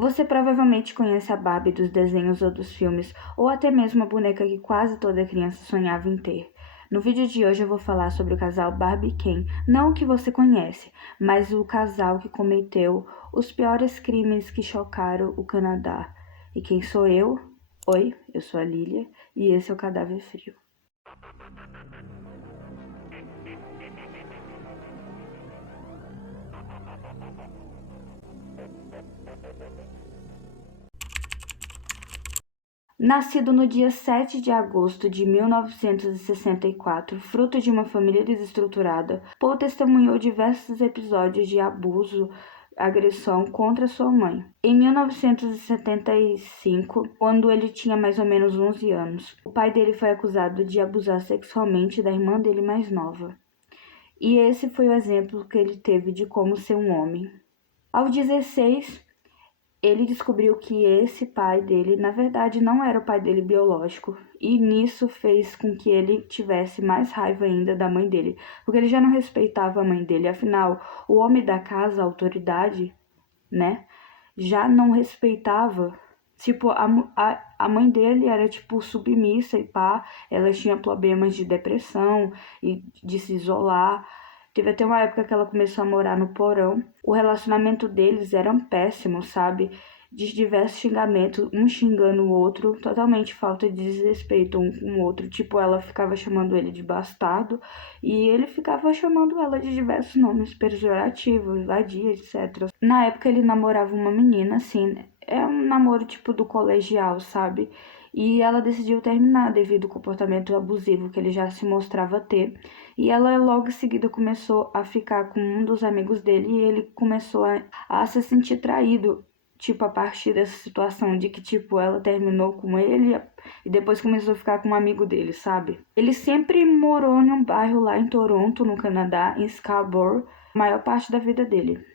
Você provavelmente conhece a Barbie dos desenhos ou dos filmes, ou até mesmo a boneca que quase toda criança sonhava em ter. No vídeo de hoje eu vou falar sobre o casal Barbie e Ken, não o que você conhece, mas o casal que cometeu os piores crimes que chocaram o Canadá. E quem sou eu? Oi, eu sou a Lilia e esse é o Cadáver Frio. Nascido no dia 7 de agosto de 1964, fruto de uma família desestruturada, Paul testemunhou diversos episódios de abuso, agressão contra sua mãe. Em 1975, quando ele tinha mais ou menos 11 anos, o pai dele foi acusado de abusar sexualmente da irmã dele mais nova. E esse foi o exemplo que ele teve de como ser um homem. Aos 16, ele descobriu que esse pai dele, na verdade, não era o pai dele biológico, e nisso fez com que ele tivesse mais raiva ainda da mãe dele, porque ele já não respeitava a mãe dele, afinal, o homem da casa, a autoridade, né, já não respeitava. Tipo, a mãe dele era, tipo, submissa e pá, ela tinha problemas de depressão e de se isolar. Teve até uma época que ela começou a morar no porão. O relacionamento deles era péssimo, sabe? De diversos xingamentos, um xingando o outro, totalmente falta de desrespeito um com o outro. Tipo, ela ficava chamando ele de bastardo e ele ficava chamando ela de diversos nomes pejorativos, vadia, etc. Na época ele namorava uma menina, assim, é um namoro tipo do colegial, sabe? E ela decidiu terminar devido ao comportamento abusivo que ele já se mostrava ter. E ela logo em seguida começou a ficar com um dos amigos dele e ele começou a se sentir traído, tipo, a partir dessa situação de que, tipo, ela terminou com ele e depois começou a ficar com um amigo dele, sabe? Ele sempre morou em um bairro lá em Toronto, no Canadá, em Scarborough, a maior parte da vida dele.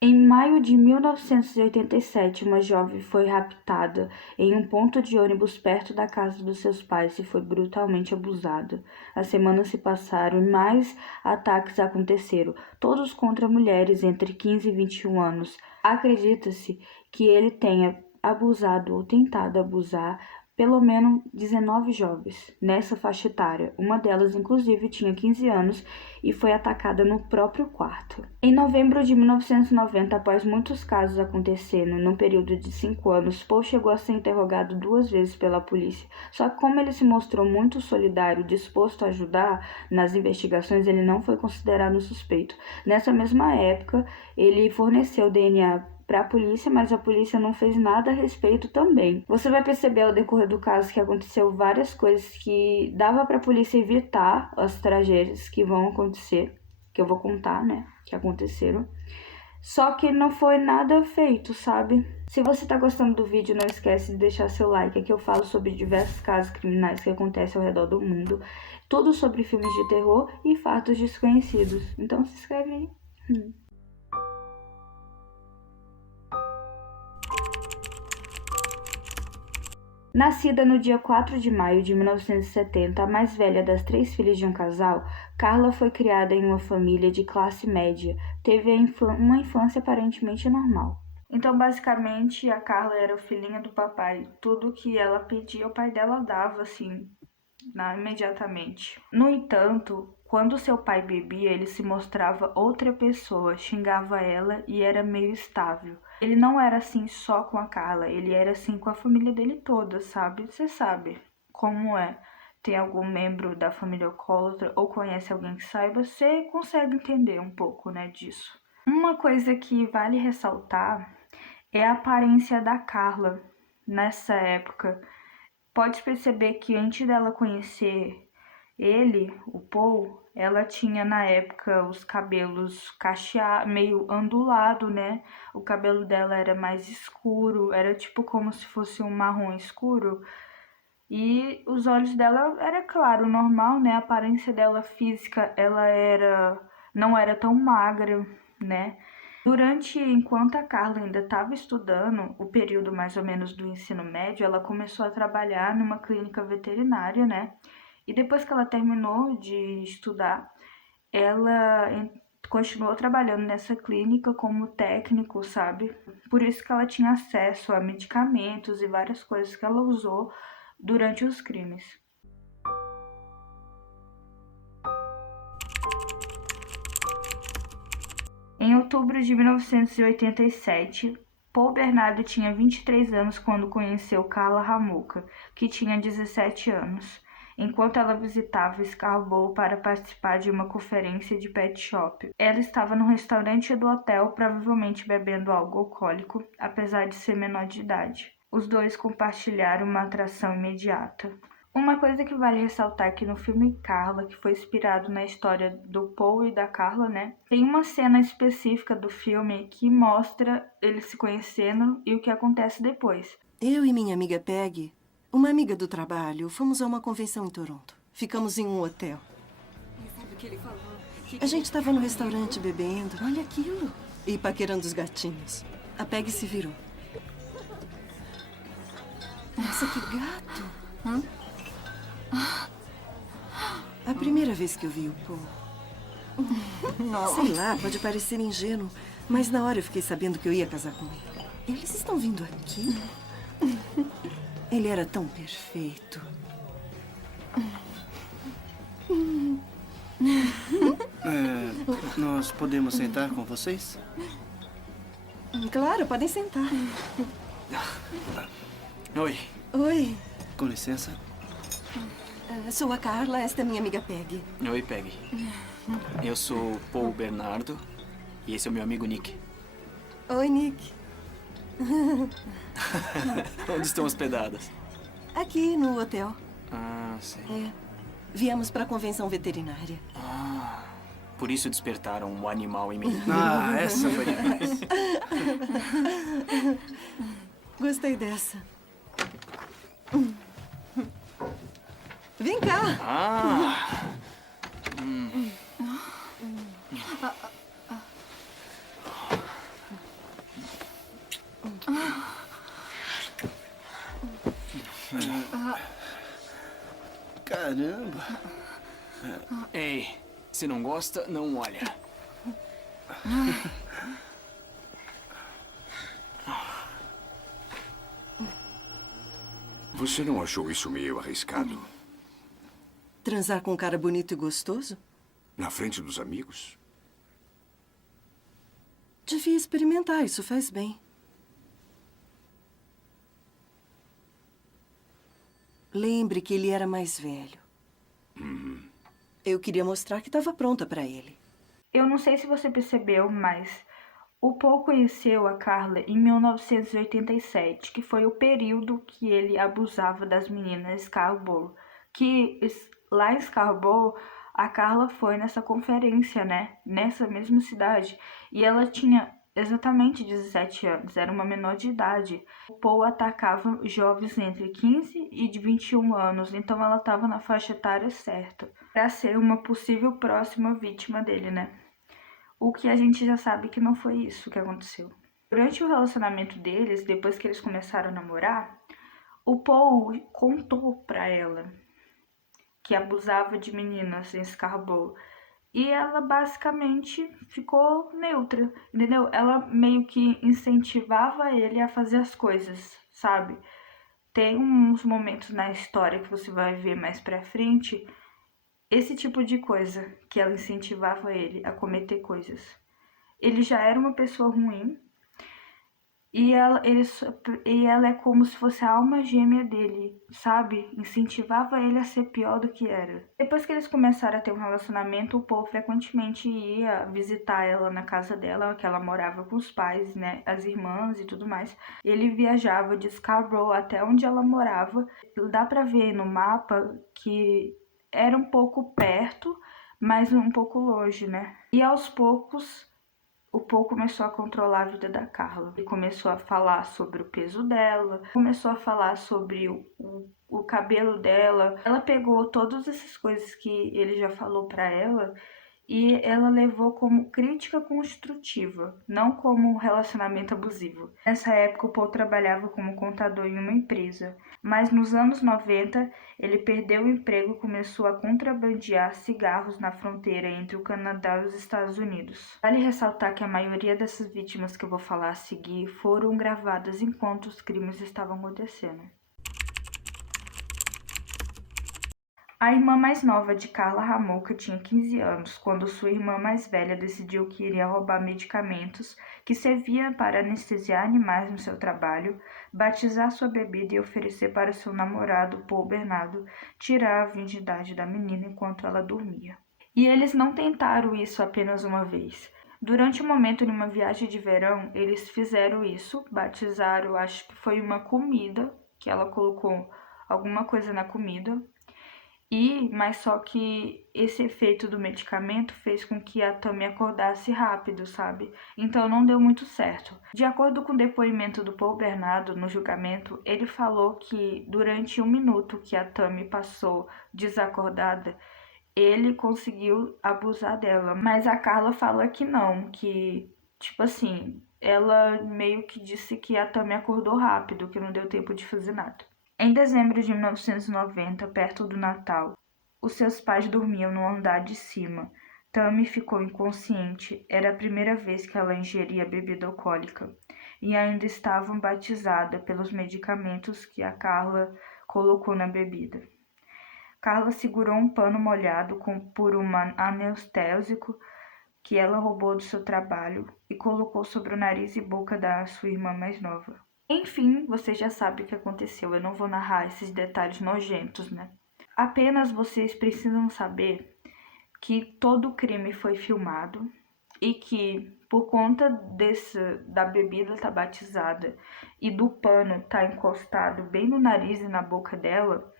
Em maio de 1987, uma jovem foi raptada em um ponto de ônibus perto da casa dos seus pais e foi brutalmente abusada. As semanas se passaram e mais ataques aconteceram, todos contra mulheres entre 15 e 21 anos. Acredita-se que ele tenha abusado ou tentado abusar pelo menos 19 jovens nessa faixa etária. Uma delas, inclusive, tinha 15 anos e foi atacada no próprio quarto. Em novembro de 1990, após muitos casos acontecendo num período de 5 anos, Paul chegou a ser interrogado 2 vezes pela polícia. Só que como ele se mostrou muito solidário, disposto a ajudar nas investigações, ele não foi considerado suspeito. Nessa mesma época, ele forneceu DNA para a polícia, mas a polícia não fez nada a respeito também. Você vai perceber ao decorrer do caso que aconteceu várias coisas que dava para a polícia evitar as tragédias que vão acontecer, que eu vou contar, né, que aconteceram. Só que não foi nada feito, sabe? Se você tá gostando do vídeo, não esquece de deixar seu like, aqui eu falo sobre diversos casos criminais que acontecem ao redor do mundo, tudo sobre filmes de terror e fatos desconhecidos. Então se inscreve aí. Nascida no dia 4 de maio de 1970, a mais velha das 3 filhas de um casal, Carla foi criada em uma família de classe média. Teve uma infância aparentemente normal. Então, basicamente, a Carla era a filhinha do papai. Tudo que ela pedia, o pai dela dava, assim, imediatamente. No entanto, quando seu pai bebia, ele se mostrava outra pessoa, xingava ela e era meio estável. Ele não era assim só com a Carla, ele era assim com a família dele toda, sabe? Você sabe como é. Tem algum membro da família alcoólatra ou conhece alguém que saiba, você consegue entender um pouco, né, disso. Uma coisa que vale ressaltar é a aparência da Carla nessa época. Pode perceber que antes dela conhecer ele, o Paul, ela tinha na época os cabelos cacheados, meio ondulado, né? O cabelo dela era mais escuro, era tipo como se fosse um marrom escuro. E os olhos dela era claro, normal, né? A aparência dela física, ela era não era tão magra, né? Enquanto a Carla ainda estava estudando, o período mais ou menos do ensino médio, ela começou a trabalhar numa clínica veterinária, né? E depois que ela terminou de estudar, ela continuou trabalhando nessa clínica como técnico, sabe? Por isso que ela tinha acesso a medicamentos e várias coisas que ela usou durante os crimes. Em outubro de 1987, Paul Bernardo tinha 23 anos quando conheceu Carla Ramuka, que tinha 17 anos, enquanto ela visitava Scarborough para participar de uma conferência de pet shop. Ela estava no restaurante do hotel, provavelmente bebendo algo alcoólico, apesar de ser menor de idade. Os dois compartilharam uma atração imediata. Uma coisa que vale ressaltar aqui no filme Carla, que foi inspirado na história do Paul e da Carla, né? Tem uma cena específica do filme que mostra eles se conhecendo e o que acontece depois. Eu e minha amiga Peggy, uma amiga do trabalho, fomos a uma convenção em Toronto. Ficamos em um hotel. Sabe o que ele falou? A gente estava no restaurante bebendo. Olha aquilo. E paquerando os gatinhos. A Peggy se virou. Nossa, que gato. A primeira vez que eu vi o Paul. Não. Sei lá, pode parecer ingênuo, mas na hora eu fiquei sabendo que eu ia casar com ele. Eles estão vindo aqui? Ele era tão perfeito. Nós podemos sentar com vocês? Claro, podem sentar. Oi, Oi, com licença. sou a Carla, esta é minha amiga Peggy. Oi, Peggy. Eu sou o Paul Bernardo e esse é o meu amigo Nick. Oi, Nick. Onde estão hospedadas? Aqui no hotel. Ah, sei. É. Viemos para a convenção veterinária. Por isso despertaram um animal em mim. Ah, essa foi demais. Gostei dessa. Vem cá. Ah! Caramba. Ei, se não gosta, não olha. Você não achou isso meio arriscado? Transar com um cara bonito e gostoso? Na frente dos amigos? Devia experimentar, isso faz bem. Lembre que ele era mais velho. Eu queria mostrar que estava pronta para ele. Eu não sei se você percebeu, mas o Paul conheceu a Carla em 1987, que foi o período que ele abusava das meninas em Scarborough. Lá em Scarborough, a Carla foi nessa conferência, né? Nessa mesma cidade. E ela tinha exatamente 17 anos, era uma menor de idade. O Paul atacava jovens entre 15 e de 21 anos, então ela estava na faixa etária certa para ser uma possível próxima vítima dele, né? O que a gente já sabe que não foi isso que aconteceu. Durante o relacionamento deles, depois que eles começaram a namorar, o Paul contou pra ela que abusava de meninas em Scarborough. E ela basicamente ficou neutra, entendeu? Ela meio que incentivava ele a fazer as coisas, sabe? Tem uns momentos na história que você vai ver mais pra frente, esse tipo de coisa que ela incentivava ele a cometer coisas. Ele já era uma pessoa ruim e ela é como se fosse a alma gêmea dele, sabe? Incentivava ele a ser pior do que era. Depois que eles começaram a ter um relacionamento, o Paul frequentemente ia visitar ela na casa dela, que ela morava com os pais, né? As irmãs e tudo mais. Ele viajava de Scarborough até onde ela morava. Dá pra ver no mapa que era um pouco perto, mas um pouco longe, né? E aos poucos o Paul começou a controlar a vida da Carla. Ele começou a falar sobre o peso dela, começou a falar sobre o cabelo dela. Ela pegou todas essas coisas que ele já falou pra ela e ela levou como crítica construtiva, não como um relacionamento abusivo. Nessa época, o Paul trabalhava como contador em uma empresa, mas nos anos 90 ele perdeu o emprego e começou a contrabandear cigarros na fronteira entre o Canadá e os Estados Unidos. Vale ressaltar que a maioria dessas vítimas que eu vou falar a seguir foram gravadas enquanto os crimes estavam acontecendo. A irmã mais nova de Karla Homolka tinha 15 anos, quando sua irmã mais velha decidiu que iria roubar medicamentos que serviam para anestesiar animais no seu trabalho, batizar sua bebida e oferecer para seu namorado, Paul Bernardo, tirar a virgindade da menina enquanto ela dormia. E eles não tentaram isso apenas uma vez. Durante um momento em uma viagem de verão, eles fizeram isso, batizaram, acho que foi uma comida, que ela colocou alguma coisa na comida, mas só que esse efeito do medicamento fez com que a Tammy acordasse rápido, sabe? Então não deu muito certo. De acordo com o depoimento do Paul Bernardo no julgamento, ele falou que durante 1 minuto que a Tammy passou desacordada, ele conseguiu abusar dela. Mas a Karla fala que não, que, tipo assim, ela meio que disse que a Tammy acordou rápido, que não deu tempo de fazer nada. Em dezembro de 1990, perto do Natal, os seus pais dormiam no andar de cima. Tammy ficou inconsciente. Era a primeira vez que ela ingeria bebida alcoólica e ainda estava batizada pelos medicamentos que a Karla colocou na bebida. Karla segurou um pano molhado por um anestésico que ela roubou do seu trabalho e colocou sobre o nariz e boca da sua irmã mais nova. Enfim, você já sabe o que aconteceu, eu não vou narrar esses detalhes nojentos, né? Apenas vocês precisam saber que todo o crime foi filmado e que, por conta da bebida estar batizada e do pano estar encostado bem no nariz e na boca dela,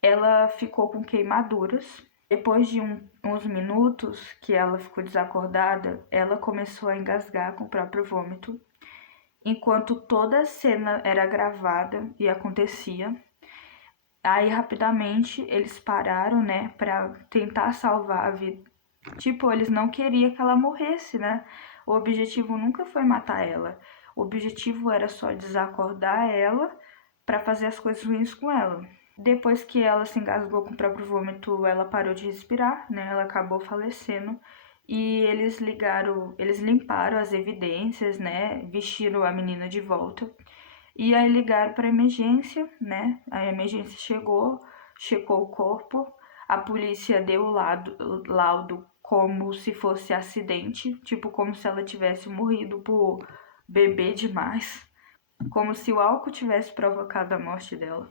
ela ficou com queimaduras. Depois de uns minutos que ela ficou desacordada, ela começou a engasgar com o próprio vômito. Enquanto toda a cena era gravada e acontecia, aí rapidamente eles pararam, né, para tentar salvar a vida. Tipo, eles não queriam que ela morresse, né? O objetivo nunca foi matar ela. O objetivo era só desacordar ela para fazer as coisas ruins com ela. Depois que ela se engasgou com o próprio vômito, ela parou de respirar, né? Ela acabou falecendo. E eles limparam as evidências, né? Vestiram a menina de volta. E aí ligaram para a emergência, né? A emergência chegou, checou o corpo. A polícia deu o laudo como se fosse acidente, tipo como se ela tivesse morrido por beber demais, como se o álcool tivesse provocado a morte dela.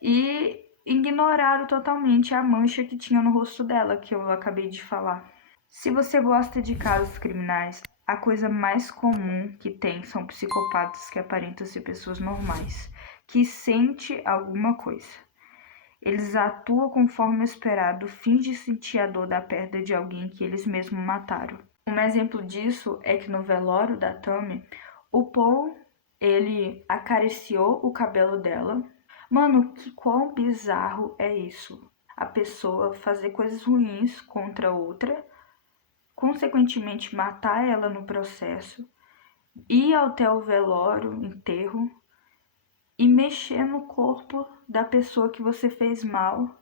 E ignoraram totalmente a mancha que tinha no rosto dela, que eu acabei de falar. Se você gosta de casos criminais, a coisa mais comum que tem são psicopatas que aparentam ser pessoas normais, que sentem alguma coisa. Eles atuam conforme esperado, fingem sentir a dor da perda de alguém que eles mesmos mataram. Um exemplo disso é que no velório da Tammy, o Paul, ele acariciou o cabelo dela. Mano, quão bizarro é isso? A pessoa fazer coisas ruins contra outra, consequentemente matar ela no processo, ir até o velório, enterro, e mexer no corpo da pessoa que você fez mal,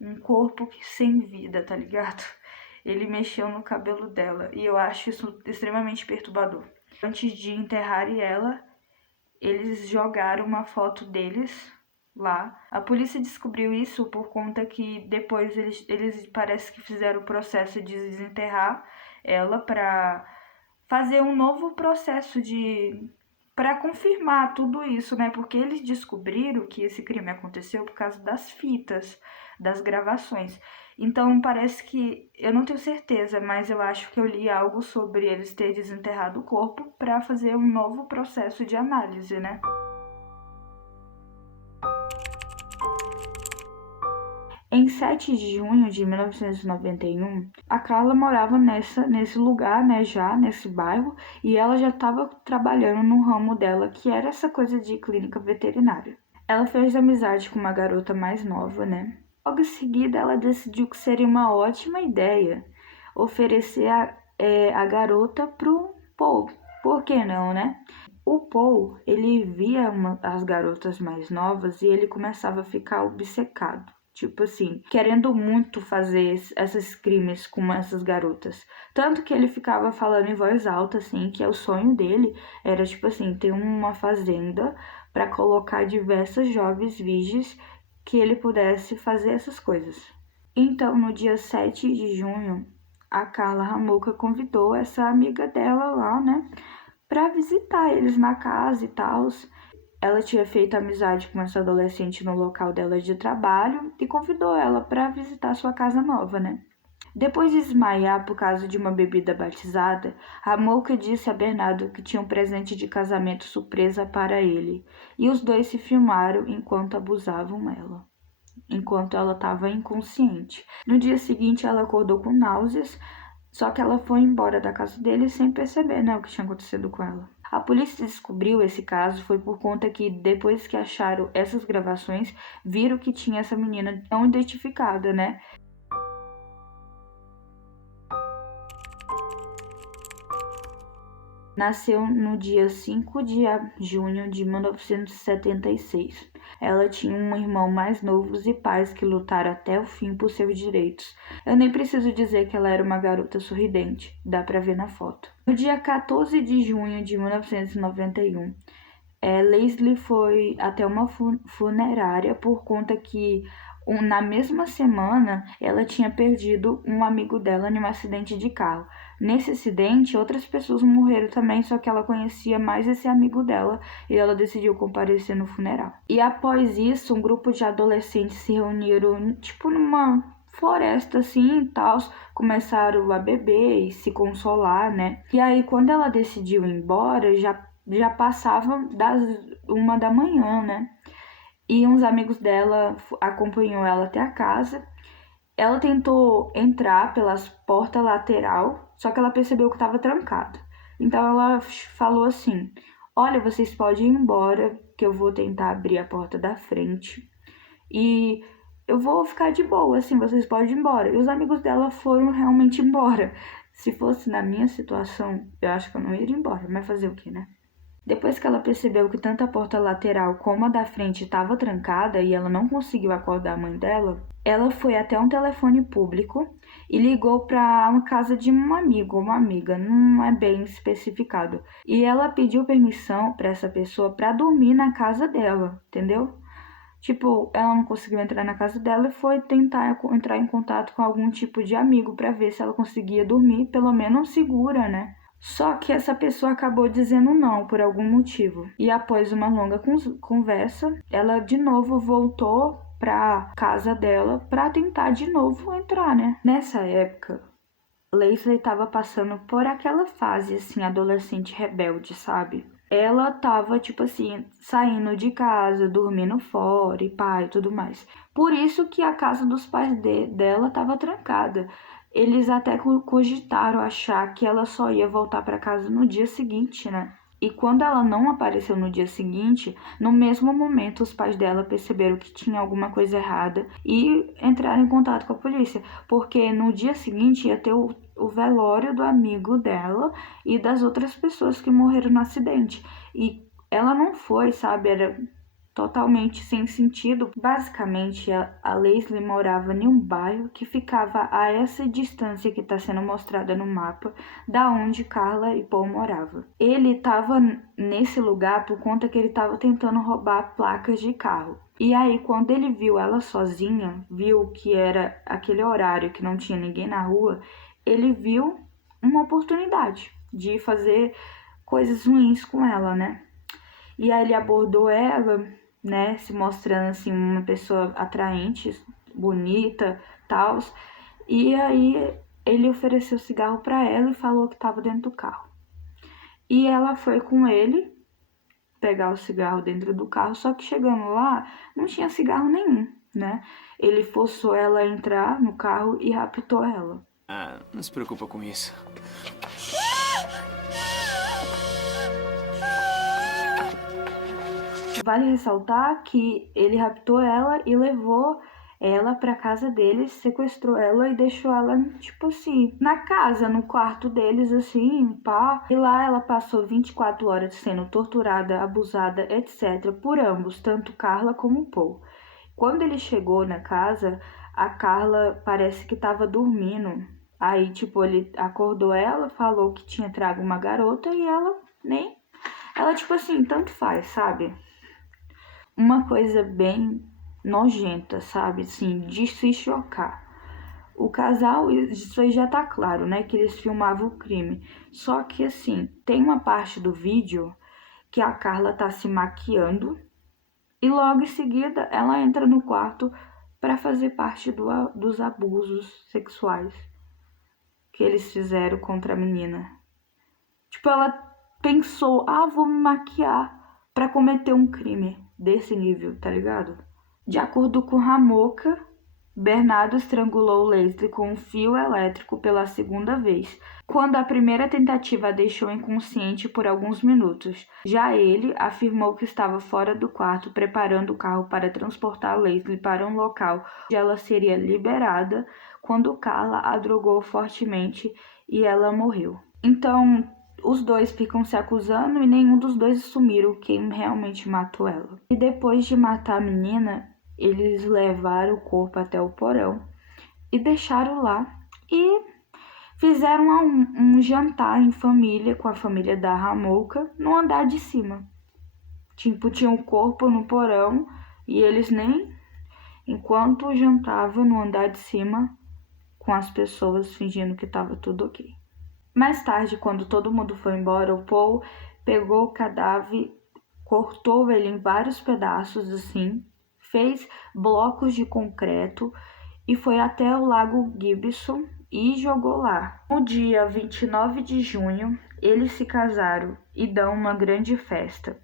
um corpo sem vida, tá ligado? Ele mexeu no cabelo dela e eu acho isso extremamente perturbador. Antes de enterrarem ela, eles jogaram uma foto deles lá. A polícia descobriu isso por conta que depois eles parece que fizeram o processo de desenterrar ela para fazer um novo processo para confirmar tudo isso, né? Porque eles descobriram que esse crime aconteceu por causa das fitas, das gravações. Então parece que, eu não tenho certeza, mas eu acho que eu li algo sobre eles terem desenterrado o corpo para fazer um novo processo de análise, né? Em 7 de junho de 1991, a Karla morava nesse lugar, né, já nesse bairro, e ela já estava trabalhando no ramo dela, que era essa coisa de clínica veterinária. Ela fez amizade com uma garota mais nova, né? Logo em seguida, ela decidiu que seria uma ótima ideia oferecer a garota pro Paul. Por que não, né? O Paul, ele via as garotas mais novas e ele começava a ficar obcecado. Tipo assim, querendo muito fazer esses crimes com essas garotas. Tanto que ele ficava falando em voz alta, assim, que o sonho dele era, tipo assim, ter uma fazenda para colocar diversas jovens virgens que ele pudesse fazer essas coisas. Então, no dia 7 de junho, a Carla Ramuca convidou essa amiga dela lá, né, para visitar eles na casa e tal. Ela tinha feito amizade com essa adolescente no local dela de trabalho e convidou ela para visitar sua casa nova, né? Depois de desmaiar por causa de uma bebida batizada, a Mocha disse a Bernardo que tinha um presente de casamento surpresa para ele, e os dois se filmaram enquanto abusavam ela, enquanto ela estava inconsciente. No dia seguinte, ela acordou com náuseas, só que ela foi embora da casa dele sem perceber, né, o que tinha acontecido com ela. A polícia descobriu esse caso foi por conta que, depois que acharam essas gravações, viram que tinha essa menina não identificada, né? Nasceu no dia 5 de junho de 1976. Ela tinha um irmão mais novo e pais que lutaram até o fim por seus direitos. Eu nem preciso dizer que ela era uma garota sorridente, dá pra ver na foto. No dia 14 de junho de 1991, Leslie foi até uma funerária por conta que na mesma semana ela tinha perdido um amigo dela em um acidente de carro. Nesse acidente, outras pessoas morreram também, só que ela conhecia mais esse amigo dela e ela decidiu comparecer no funeral. E após isso, um grupo de adolescentes se reuniram, tipo, numa floresta assim e tal, começaram a beber e se consolar, né? E aí, quando ela decidiu ir embora, já passava das 1 da manhã, né? E uns amigos dela acompanhou ela até a casa. Ela tentou entrar pelas portas lateral, só que ela percebeu que estava trancada. Então ela falou assim: olha, vocês podem ir embora, que eu vou tentar abrir a porta da frente. E eu vou ficar de boa, assim, vocês podem ir embora. E os amigos dela foram realmente embora. Se fosse na minha situação, eu acho que eu não iria embora, mas fazer o quê, né? Depois que ela percebeu que tanto a porta lateral como a da frente estava trancada e ela não conseguiu acordar a mãe dela, ela foi até um telefone público e ligou para uma casa de um amigo ou uma amiga, não é bem especificado. E ela pediu permissão para essa pessoa para dormir na casa dela, entendeu? Tipo, ela não conseguiu entrar na casa dela e foi tentar entrar em contato com algum tipo de amigo para ver se ela conseguia dormir, pelo menos segura, né? Só que essa pessoa acabou dizendo não por algum motivo. E após uma longa conversa, ela de novo voltou pra casa dela pra tentar de novo entrar, né? Nessa época, Leslie estava passando por aquela fase, assim, adolescente rebelde, sabe? Ela tava, tipo assim, saindo de casa, dormindo fora e pai e tudo mais. Por isso que a casa dos pais dela tava trancada. Eles até cogitaram achar que ela só ia voltar para casa no dia seguinte, né? E quando ela não apareceu no dia seguinte, no mesmo momento os pais dela perceberam que tinha alguma coisa errada e entraram em contato com a polícia, porque no dia seguinte ia ter o velório do amigo dela e das outras pessoas que morreram no acidente. E ela não foi, sabe? Era totalmente sem sentido. Basicamente, a Leslie morava em um bairro que ficava a essa distância que está sendo mostrada no mapa, da onde Carla e Paul moravam. Ele estava nesse lugar por conta que ele estava tentando roubar placas de carro. E aí, quando ele viu ela sozinha, viu que era aquele horário que não tinha ninguém na rua, ele viu uma oportunidade de fazer coisas ruins com ela, né? E aí ele abordou ela, né, se mostrando assim uma pessoa atraente, bonita, tal. E aí ele ofereceu cigarro para ela e falou que estava dentro do carro. E ela foi com ele pegar o cigarro dentro do carro, só que chegando lá não tinha cigarro nenhum, né? Ele forçou ela a entrar no carro e raptou ela. Ah, não se preocupa com isso. Vale ressaltar que ele raptou ela e levou ela pra casa deles, sequestrou ela e deixou ela, tipo assim, na casa, no quarto deles, assim, pá. E lá ela passou 24 horas sendo torturada, abusada, etc. por ambos, tanto Carla como Paul. Quando ele chegou na casa, a Carla parece que tava dormindo. Aí, tipo, ele acordou ela, falou que tinha trago uma garota e ela nem... Ela, tipo assim, tanto faz, sabe? Uma coisa bem nojenta, sabe? Assim, de se chocar. O casal, isso aí já tá claro, né? Que eles filmavam o crime. Só que, assim, tem uma parte do vídeo que a Carla tá se maquiando e logo em seguida ela entra no quarto para fazer parte dos abusos sexuais que eles fizeram contra a menina. Tipo, ela pensou, vou me maquiar para cometer um crime desse nível, tá ligado? De acordo com Ramoka, Bernardo estrangulou Leslie com um fio elétrico pela segunda vez, quando a primeira tentativa a deixou inconsciente por alguns minutos. Já ele afirmou que estava fora do quarto preparando o carro para transportar Leslie para um local onde ela seria liberada quando Carla a drogou fortemente e ela morreu. Então, os dois ficam se acusando e nenhum dos dois assumiram quem realmente matou ela. E depois de matar a menina, eles levaram o corpo até o porão e deixaram lá. E fizeram um jantar em família com a família da Ramoka no andar de cima. Tipo, tinha um corpo no porão e eles nem... Enquanto jantavam no andar de cima com as pessoas fingindo que estava tudo ok. Mais tarde, quando todo mundo foi embora, o Paul pegou o cadáver, cortou ele em vários pedaços assim, fez blocos de concreto e foi até o lago Gibson e jogou lá. No dia 29 de junho, eles se casaram e dão uma grande festa.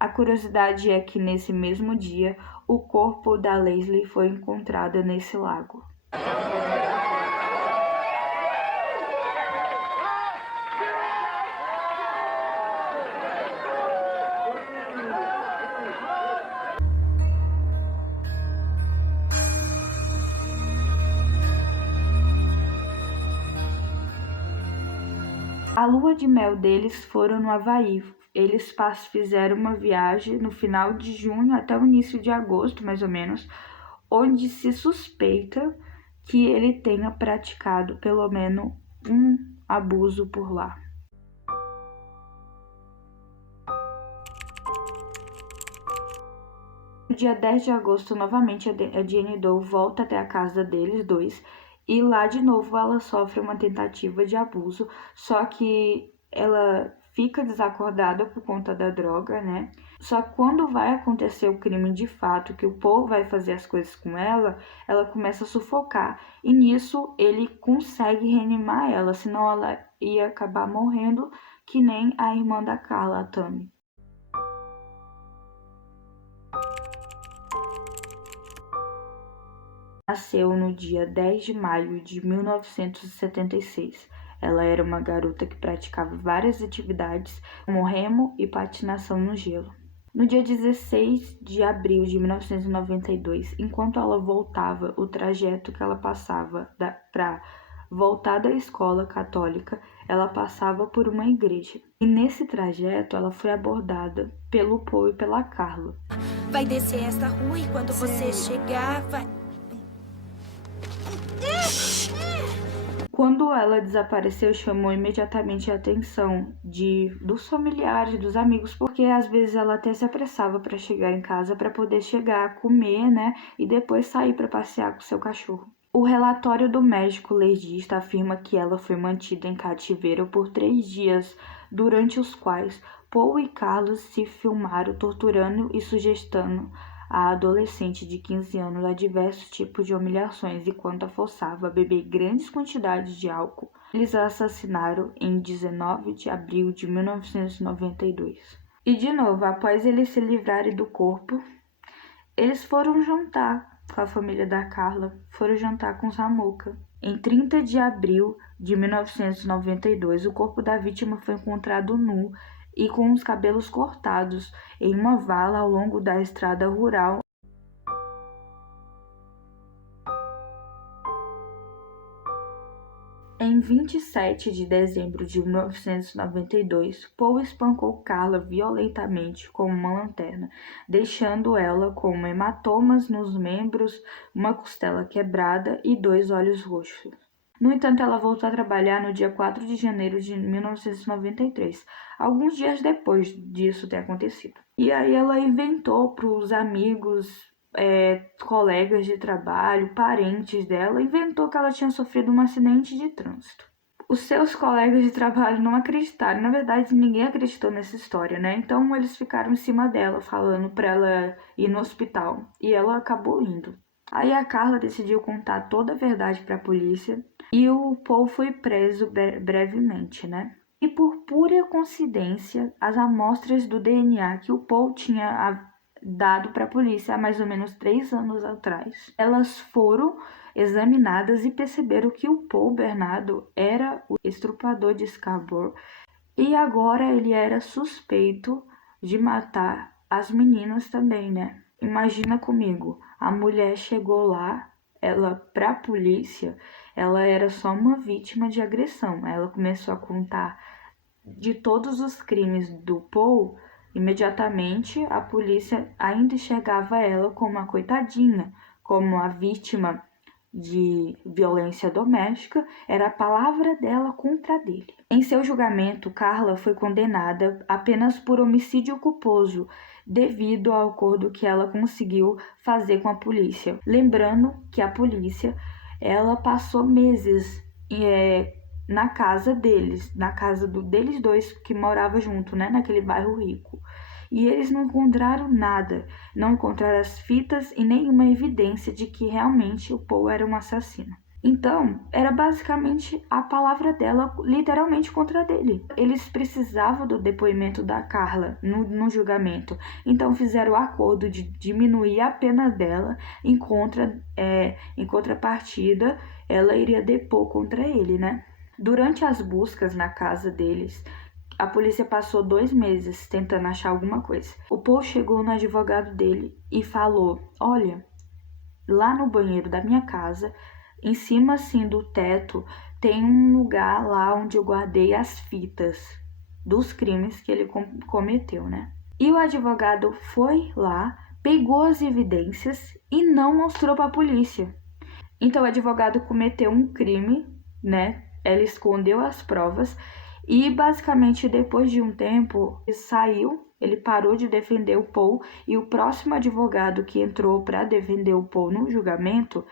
A curiosidade é que nesse mesmo dia, o corpo da Leslie foi encontrado nesse lago. A lua de mel deles foram no Havaí. Eles fizeram uma viagem no final de junho até o início de agosto, mais ou menos, onde se suspeita que ele tenha praticado pelo menos um abuso por lá. No dia 10 de agosto, novamente, a Jane Doe volta até a casa deles dois e lá de novo ela sofre uma tentativa de abuso, só que ela fica desacordada por conta da droga, né? Só que quando vai acontecer o crime de fato, que o Paul vai fazer as coisas com ela, ela começa a sufocar e nisso ele consegue reanimar ela, senão ela ia acabar morrendo que nem a irmã da Carla, a Tammy. Nasceu no dia 10 de maio de 1976. Ela era uma garota que praticava várias atividades, como remo e patinação no gelo. No dia 16 de abril de 1992, enquanto ela voltava o trajeto que ela passava para voltar da escola católica, ela passava por uma igreja. E nesse trajeto, ela foi abordada pelo Paul e pela Carla. Vai descer esta rua e quando você chegar, vai... Quando ela desapareceu, chamou imediatamente a atenção dos familiares, dos amigos, porque às vezes ela até se apressava para chegar em casa para poder chegar, comer, né, e depois sair para passear com seu cachorro. O relatório do médico legista afirma que ela foi mantida em cativeiro por 3 dias, durante os quais Paul e Carlos se filmaram torturando e sujeitando a adolescente de 15 anos a diversos tipos de humilhações enquanto a forçava a beber grandes quantidades de álcool. Eles a assassinaram em 19 de abril de 1992. E de novo, após eles se livrarem do corpo, eles foram jantar com a família da Carla, foram jantar com os Ramoka. Em 30 de abril de 1992, o corpo da vítima foi encontrado nu e com os cabelos cortados em uma vala ao longo da estrada rural. Em 27 de dezembro de 1992, Paul espancou Carla violentamente com uma lanterna, deixando ela com hematomas nos membros, uma costela quebrada e 2 olhos roxos. No entanto, ela voltou a trabalhar no dia 4 de janeiro de 1993, alguns dias depois disso ter acontecido. E aí ela inventou para os amigos, colegas de trabalho, parentes dela, inventou que ela tinha sofrido um acidente de trânsito. Os seus colegas de trabalho não acreditaram, na verdade ninguém acreditou nessa história, né? Então eles ficaram em cima dela, falando para ela ir no hospital, e ela acabou indo. Aí a Carla decidiu contar toda a verdade para a polícia e o Paul foi preso brevemente, né? E por pura coincidência, as amostras do DNA que o Paul tinha dado para a polícia há mais ou menos 3 anos atrás, elas foram examinadas e perceberam que o Paul Bernardo era o estuprador de Scarborough e agora ele era suspeito de matar as meninas também, né? Imagina comigo, a mulher chegou lá, para a polícia, ela era só uma vítima de agressão. Ela começou a contar de todos os crimes do Paul. Imediatamente, a polícia ainda enxergava ela como uma coitadinha, como a vítima de violência doméstica, era a palavra dela contra a dele. Em seu julgamento, Carla foi condenada apenas por homicídio culposo, devido ao acordo que ela conseguiu fazer com a polícia. Lembrando que a polícia, ela passou meses na casa deles, na casa deles dois que moravam junto, né, naquele bairro rico. E eles não encontraram nada, não encontraram as fitas e nenhuma evidência de que realmente o Paul era um assassino. Então, era basicamente a palavra dela literalmente contra a dele. Eles precisavam do depoimento da Carla no julgamento. Então, fizeram o acordo de diminuir a pena dela, em contrapartida, ela iria depor contra ele, né? Durante as buscas na casa deles, a polícia passou 2 meses tentando achar alguma coisa. O Paul chegou no advogado dele e falou: olha, lá no banheiro da minha casa, em cima assim do teto, tem um lugar lá onde eu guardei as fitas dos crimes que ele cometeu, né? E o advogado foi lá, pegou as evidências e não mostrou para a polícia. Então o advogado cometeu um crime, né? Ela escondeu as provas e basicamente depois de um tempo ele saiu, ele parou de defender o Paul e o próximo advogado que entrou para defender o Paul no julgamento,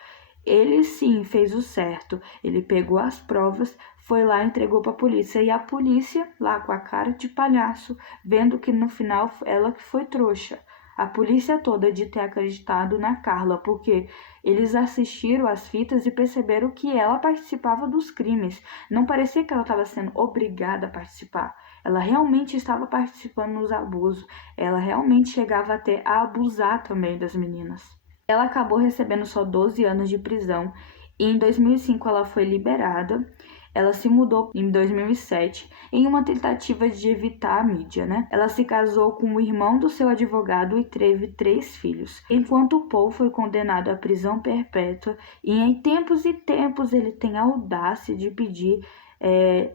ele sim fez o certo. Ele pegou as provas, foi lá e entregou para a polícia. E a polícia, lá com a cara de palhaço, vendo que no final ela que foi trouxa. A polícia toda de ter acreditado na Carla, porque eles assistiram as fitas e perceberam que ela participava dos crimes. Não parecia que ela estava sendo obrigada a participar. Ela realmente estava participando nos abusos. Ela realmente chegava até a abusar também das meninas. Ela acabou recebendo só 12 anos de prisão e em 2005 ela foi liberada. Ela se mudou em 2007 em uma tentativa de evitar a mídia, né? Ela se casou com o irmão do seu advogado e teve 3 filhos. Enquanto o Paul foi condenado à prisão perpétua e em tempos e tempos ele tem a audácia de pedir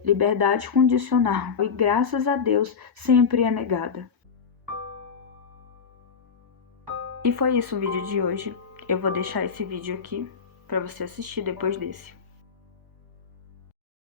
liberdade condicional. E graças a Deus sempre é negada. E foi isso o vídeo de hoje. Eu vou deixar esse vídeo aqui para você assistir depois desse.